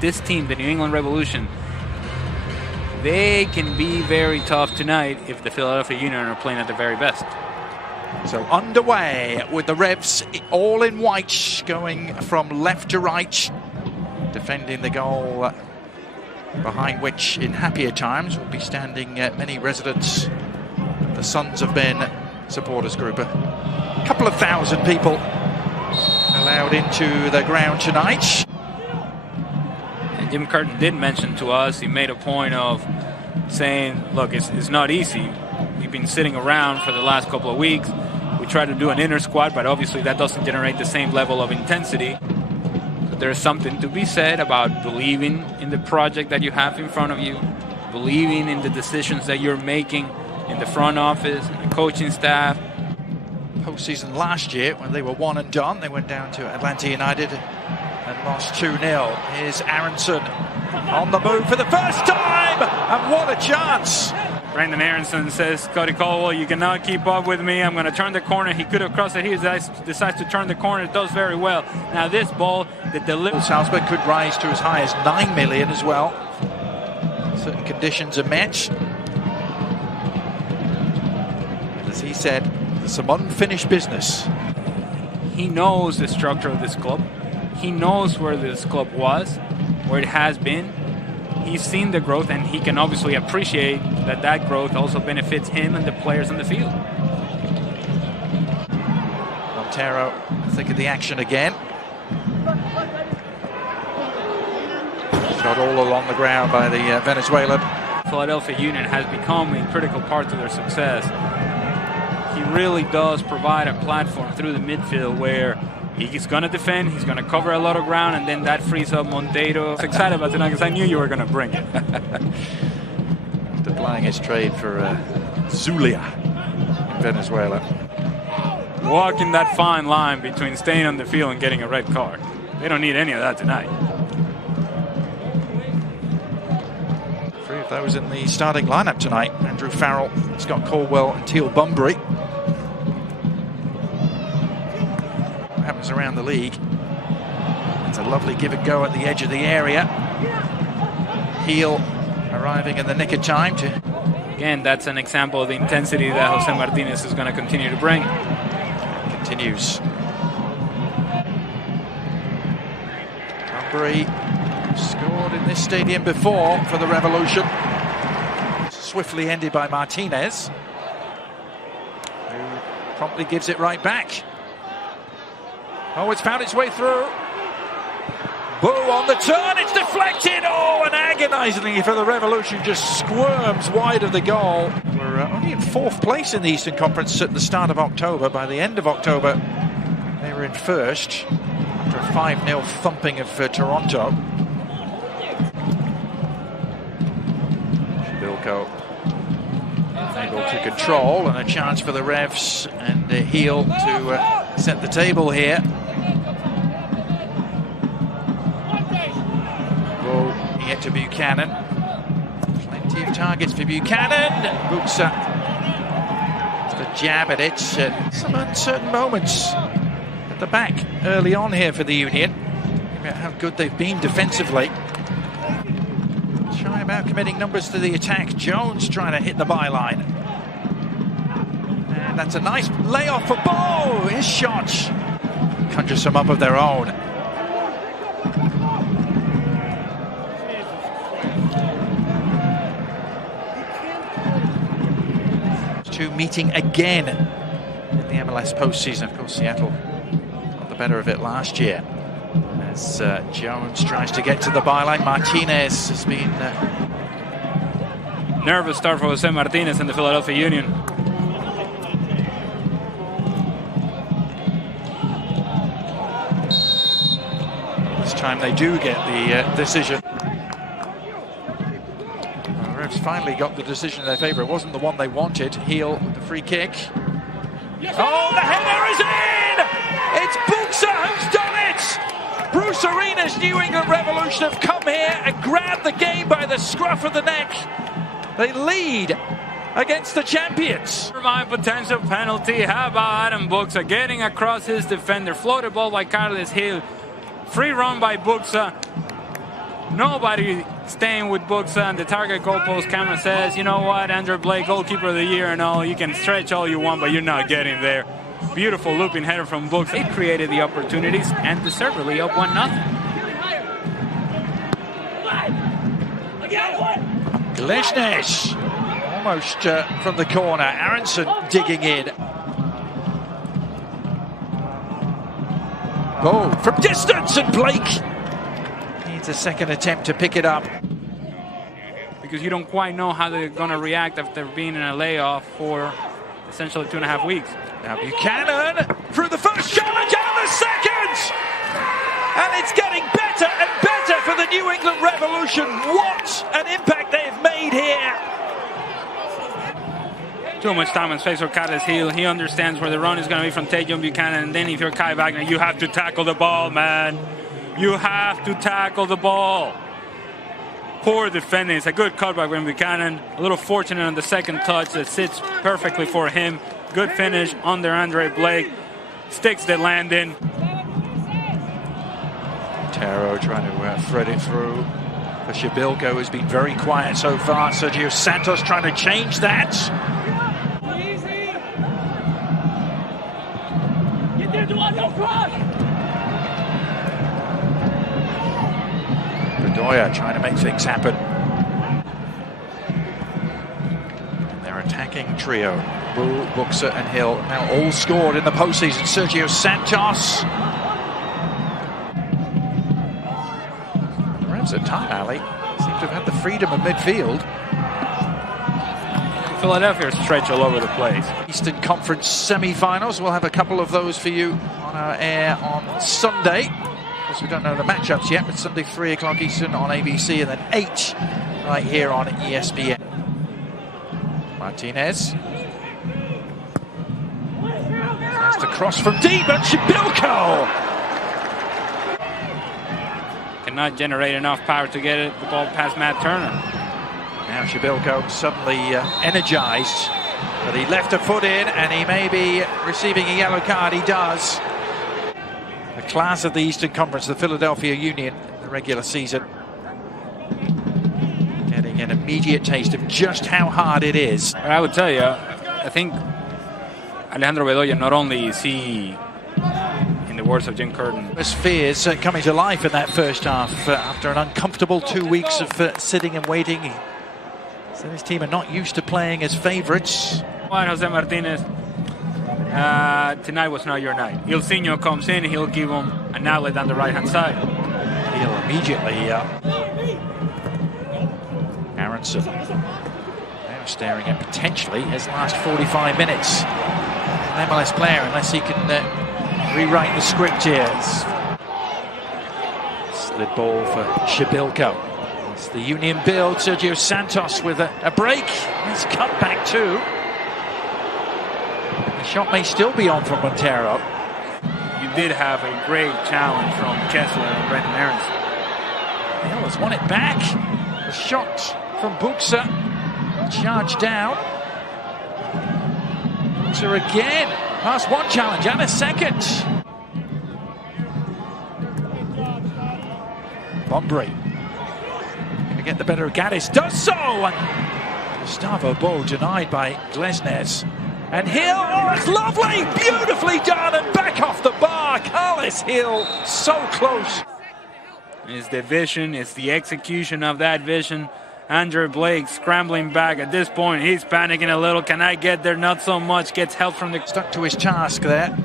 this team, the New England Revolution, they can be very tough tonight if the Philadelphia Union are playing at their very best. So underway with the Revs all in white, going from left to right, defending the goal behind which in happier times will be standing many residents of the Sons of Ben supporters group. A couple of thousand people allowed into the ground tonight. And Jim Curtin did mention to us, he made a point of saying, look, it's not easy. We've been sitting around for the last couple of weeks. We try to do an inner squad, but obviously that doesn't generate the same level of intensity. But there's something to be said about believing in the project that you have in front of you, believing in the decisions that you're making in the front office, and the coaching staff. Postseason last year, when they were one and done, they went down to Atlanta United and lost 2-0. Here's Aronson on the move for the first time, and what a chance! Brandon Aronson says, Cody Caldwell, you cannot keep up with me. I'm going to turn the corner. He could have crossed it. He decides to turn the corner. It does very well. Now this ball, the delivery. Salzburg could rise to as high as 9 million as well. Certain conditions are met. And as he said, there's some unfinished business. He knows the structure of this club. He knows where this club was, where it has been. He's seen the growth, and he can obviously appreciate that that growth also benefits him and the players on the field. Montero, think of the action again. Shot all along the ground by the Venezuelan. Philadelphia Union has become a critical part to their success. He really does provide a platform through the midfield where he's going to defend, he's going to cover a lot of ground, and then that frees up Montero. I was excited about tonight because I knew you were going to bring it. After playing his trade for Zulia in Venezuela. Walking that fine line between staying on the field and getting a red card. They don't need any of that tonight. 3 of those in the starting lineup tonight. Andrew Farrell, Scott Caldwell, and Teal Bunbury. Happens around the league. It's a lovely give and go at the edge of the area. Heel arriving in the nick of time to. Again, that's an example of the intensity that Jose Martinez is going to continue to bring. Continues. Bunbury scored in this stadium before for the Revolution. Swiftly ended by Martinez, who promptly gives it right back. Oh, it's found its way through. Boo on the turn, it's deflected. Oh, and agonizingly for the Revolution, just squirms wide of the goal. We're only in 4th place in the Eastern Conference at the start of October. By the end of October, they were in 1st after a 5-0 thumping of Toronto. Bilko able to control, and a chance for the Revs and Heel to set the table here. Ball yet to Buchanan. Plenty of targets for Buchanan. Buxa just a jab at it. Some uncertain moments at the back early on here for the Union. About how good they've been defensively. Shy about committing numbers to the attack. Jones trying to hit the byline. And that's a nice layoff for Bo. His shot conjures some up of their own. Two meeting again in the MLS postseason. Of course, Seattle got the better of it last year. As Jones tries to get to the byline, Martinez has been nervous start for Jose Martinez and the Philadelphia Union. This time they do get the decision. The Revs finally got the decision in their favour. It wasn't the one they wanted. Heel with the free kick. Oh, the header is in! It's Buxa who's done it! Bruce Arena's New England Revolution have come here and grabbed the game by the scruff of the neck. They lead against the champions. My potential penalty. How about Adam Buxa getting across his defender? Floated ball by Carles Hill. Free run by Buxa. Nobody staying with Buxa and the target goalpost camera says, you know what, Andre Blake, goalkeeper of the year and all, you can stretch all you want, but you're not getting there. Beautiful looping header from Buxa. They created the opportunities and deservedly up 1-0. Glesnes, almost from the corner. Aronson digging in. Oh, from distance, and Blake needs a second attempt to pick it up. Because you don't quite know how they're going to react after being in a layoff for essentially 2.5 weeks. Now Buchanan through the first challenge and the second! And it's getting better and better for the New England Revolution. What an impact they've made here. Too much time and space for Carles Hill. He understands where the run is going to be from Tejon Buchanan. And then if you're Kai Wagner, you have to tackle the ball, man. You have to tackle the ball. Poor defending. It's a good cutback from Buchanan. A little fortunate on the second touch that sits perfectly for him. Good finish under Andre Blake. Sticks the landing. Montero trying to thread it through. Shabilko has been very quiet so far. Sergio Santos trying to change that. Bedoya trying to make things happen. And their attacking trio, Bull, Buxa and Hill, now all scored in the postseason. Sergio Santos. Rams at time, Ali. Seem to have had the freedom of midfield. Philadelphia stretch all over the place. Eastern Conference semi-finals. We'll have a couple of those for you on our air on Sunday. Of course, we don't know the matchups yet, but Sunday 3 o'clock Eastern on ABC and then 8 right here on ESPN. Martinez. That's the cross from deep and Shabilko. Cannot generate enough power to get the ball past Matt Turner. Now Shabilko suddenly energized, but he left a foot in and he may be receiving a yellow card. He does. The class of the Eastern Conference, the Philadelphia Union, the regular season, getting an immediate taste of just how hard it is. I would tell you, I think Alejandro Bedoya, not only is he, in the words of Jim Curtin, fears coming to life in that first half after an uncomfortable 2 weeks of sitting and waiting. He said his team are not used to playing as favorites. Juan Jose Martinez, tonight was not your night. Ilsinho comes in, he'll give him an outlet on the right-hand side. He'll immediately Aronson now staring at potentially his last 45 minutes. An MLS player, unless he can rewrite the script here. Slid ball for Shabilko. It's the Union build. Sergio Santos with a break. He's cut back too. The shot may still be on from Montero. You did have a great challenge from Kessler and Brendan Aronson. Hill has won it back. The shot from Buxa. Charged down. Buxa again. Past one challenge and a second. Bombre. Going to get the better of Gaddis. Does so! And Gustavo Bo denied by Glesnes. And Hill, oh, it's lovely! Beautifully done and back off the bar. Carles Hill, so close. It's the vision, it's the execution of that vision. Andre Blake scrambling back. At this point, he's panicking a little. Can I get there? Not so much. Gets help from the... Stuck to his task there.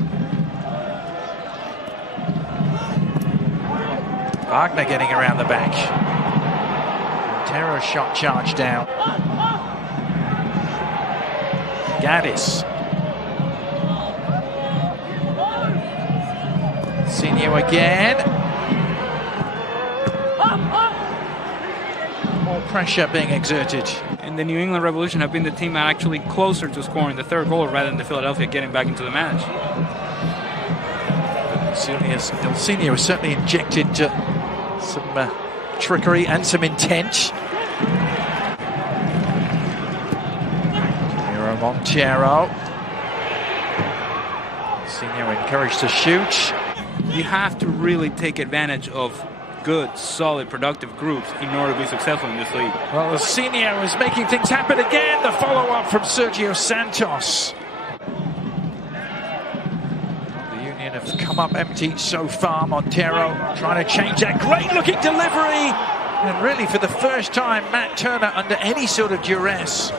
Wagner getting around the back. Montero shot charged down. Gaddis. Sinio again. More pressure being exerted. And the New England Revolution have been the team actually closer to scoring the third goal rather than the Philadelphia getting back into the match. Ilsinho has certainly injected some trickery and some intent. Montero. Ilsinho encouraged to shoot. You have to really take advantage of good, solid, productive groups in order to be successful in this league. Well, Alcinio is making things happen again. The follow-up from Sergio Santos. The Union have come up empty so far. Montero trying to change that. Great-looking delivery. And really, for the first time, Matt Turner under any sort of duress.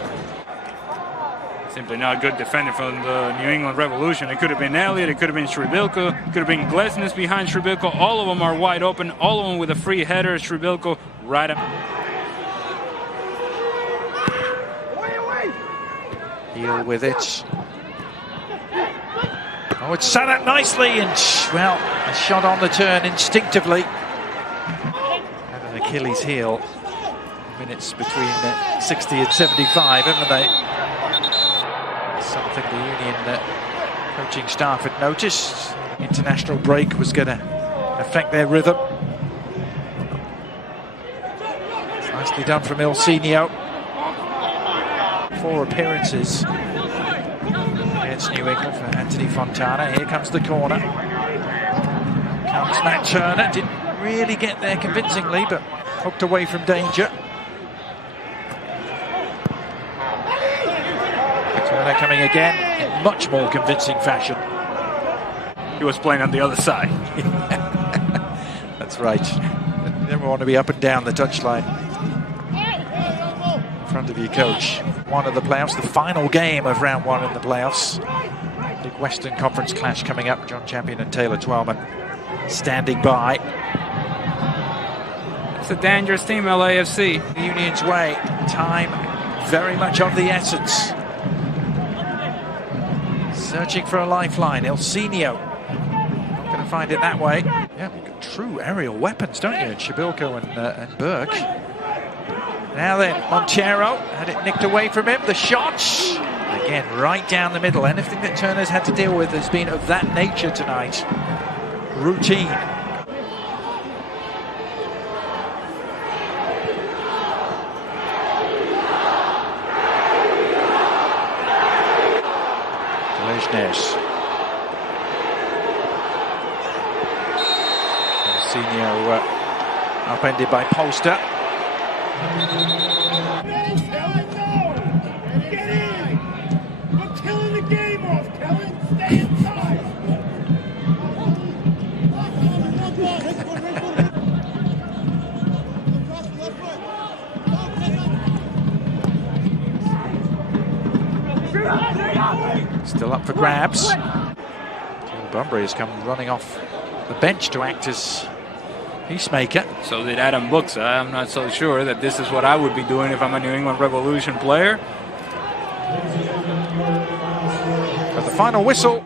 Simply not a good defender from the New England Revolution. It could have been Elliott, it could have been Shribilko, it could have been Glesnes behind Shribilko. All of them are wide open, all of them with a free header. Shribilko right up. Heel with it. Oh, it's set up nicely, and well, a shot on the turn instinctively. Had an Achilles heel. Minutes between 60 and 75, haven't they? Something the Union coaching staff had noticed. International break was going to affect their rhythm. Nicely done from Alcinio. 4 appearances against New England for Anthony Fontana. Here comes the corner. Comes Matt Turner. Didn't really get there convincingly, but hooked away from danger. Turner coming again in much more convincing fashion. He was playing on the other side. That's right. You never want to be up and down the touchline in front of your coach. One of the playoffs, the final game of round 1 in the playoffs. Big Western Conference clash coming up. John Champion and Taylor Twellman standing by. It's a dangerous team, LAFC. The Union's way. Time very much of the essence. Searching for a lifeline. Alcinio. Not going to find it that way. Yeah, you've got true aerial weapons, don't you? Shribilko and Burke. Now then, Montero had it nicked away from him. The shot, again, right down the middle. Anything that Turner's had to deal with has been of that nature tonight. Routine. Glesnes. Alcinio upended by Polster. Get in! We're killing the game off, Kellen! Stay inside! Still up for grabs. Bunbury has come running off the bench to act as peacemaker. So did Adam Buxa. I'm not so sure that this is what I would be doing if I'm a New England Revolution player. But the final whistle.